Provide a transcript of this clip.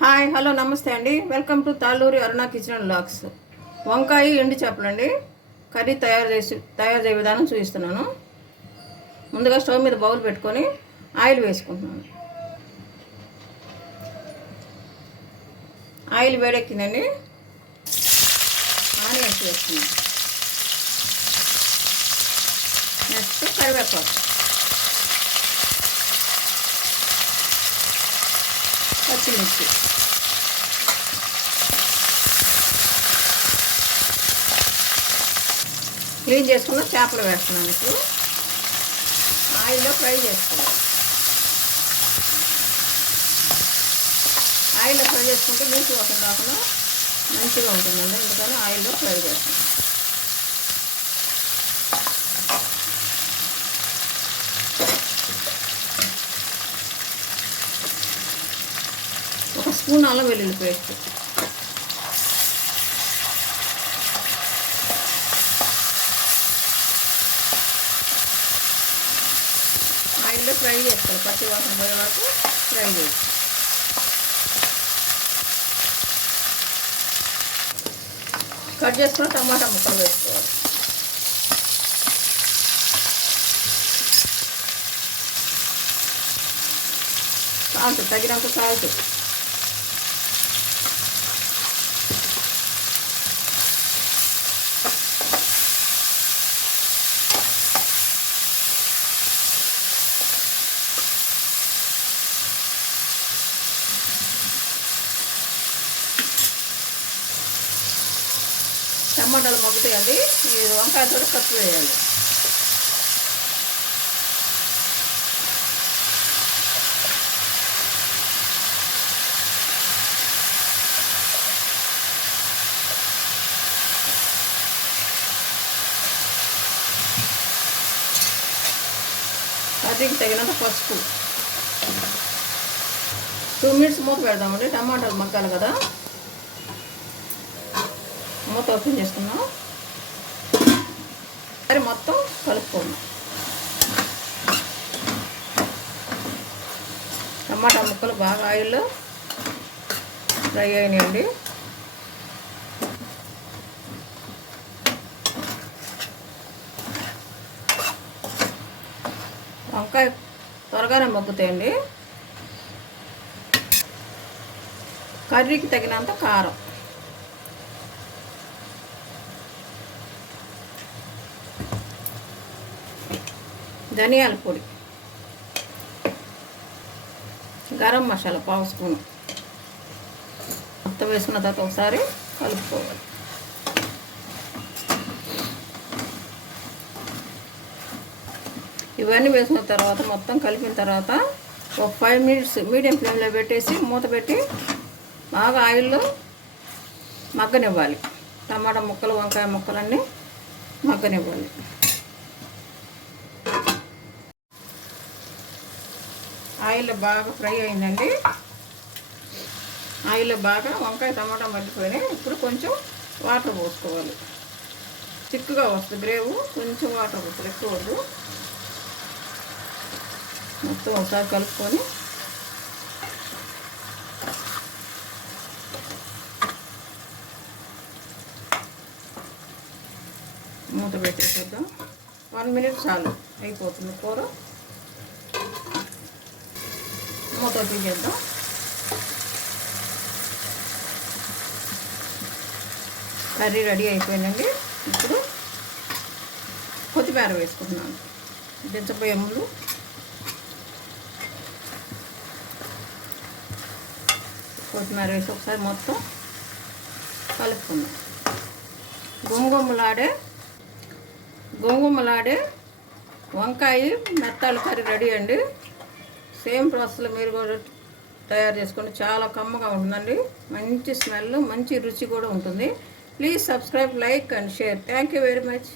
Hi hello నమస్తే అండి. Welcome to Talluri Aruna kitchen and lakhs వంకాయ ఎండి చేపలండి. కర్రీ తయారు చేసి తయారు చేయ విధానం చూపిస్తున్నాను. ముందుగా స్టవ్ మీద బౌల్ పెట్టుకొని ఆయిల్ వేసుకుంటున్నాను. ఆయిల్ వేడెక్కిందండి. ఆనియన్స్ వేసుకున్నాను. నెక్స్ట్ కరివేపాకు. పచ్చిమిర్చి. క్లీన్ చేసుకున్న చేపలు వేస్తున్నాను ఇప్పుడు. ఆయిల్లో ఫ్రై చేసుకోవాలి ఆయిల్లో ఫ్రై చేసుకుంటే నీటి వాసన రాకుండా మంచిగా ఉంటుందండి. అందుకని ఆయిల్లో ఫ్రై చేస్తున్నాను ఒక స్పూన్ అల్లం వెల్లుల్లి పేస్ట్. ఆయిల్లో ఫ్రై చేస్తారు పచ్చి వాసన పోయే వరకు ఫ్రై చేసి కట్ చేసుకున్న టమాటా ముక్కలు వేసుకోవాలి. సాల్ట్ తగినంత సాల్ట్. టమాటాలు మగ్గుతాయండి. ఈ వంకాయతో కట్ వేయాలి. కర్రీకి తగినంత పసుపు. టూ మినిట్స్ మూత పెడదామండి. టమాటాలు మగ్గాలి కదా. మూత ఓపెన్ చేసుకున్నాం మరి మొత్తం కలుపుకున్నాం టమాటా ముక్కలు బాగా ఆయిల్లో ఫ్రై అయినాయండి. వంకాయ త్వరగానే మగ్గుతాయండి. కర్రీకి తగినంత కారం. ధనియాల పొడి. గరం మసాలా పావు స్పూన్. మొత్తం వేసుకున్న తర్వాత ఒకసారి కలుపుకోవాలి. ఇవన్నీ వేసుకున్న తర్వాత మొత్తం కలిపిన తర్వాత ఒక ఫైవ్ మినిట్స్ మీడియం ఫ్లేమ్లో పెట్టేసి మూత పెట్టి బాగా ఆయిల్లో మగ్గనివ్వాలి. టమాటా ముక్కలు వంకాయ ముక్కలన్నీ మగ్గనివ్వాలి. ఆయిల్ బాగా ఫ్రై అయిందండి. ఆయిల్ బాగా వంకాయ టమాటా మగ్గిపోయినాయి ఇప్పుడు కొంచెం వాటర్ పోసుకోవాలి. చిక్కుగా వస్తుంది గ్రేవ్. కొంచెం వాటర్ పోస్తుంది ఎక్కువ వద్దు. మొత్తం ఒకసారి కలుపుకొని మూత పెట్టేసేద్దాం. వన్ మినిట్ చాలు. అయిపోతుంది కూర. మూత చేద్దాం కర్రీ రెడీ అయిపోయిందండి. ఇప్పుడు కొత్తిమీర వేసుకుంటున్నాను. దించపోయే ముందు. కొత్తిమీర వేసి ఒకసారి మొత్తం కలుపుకుందాం. గుమగుమలాడే గుమగుమలాడే వంకాయ మెత్తాలు కర్రీ రెడీ అండి. సేమ్ ప్రాసెస్లో మీరు కూడా తయారు చేసుకోండి చాలా కమ్మగా ఉంటుందండి. మంచి స్మెల్ మంచి రుచి కూడా ఉంటుంది. Please subscribe like and share. Thank you very much.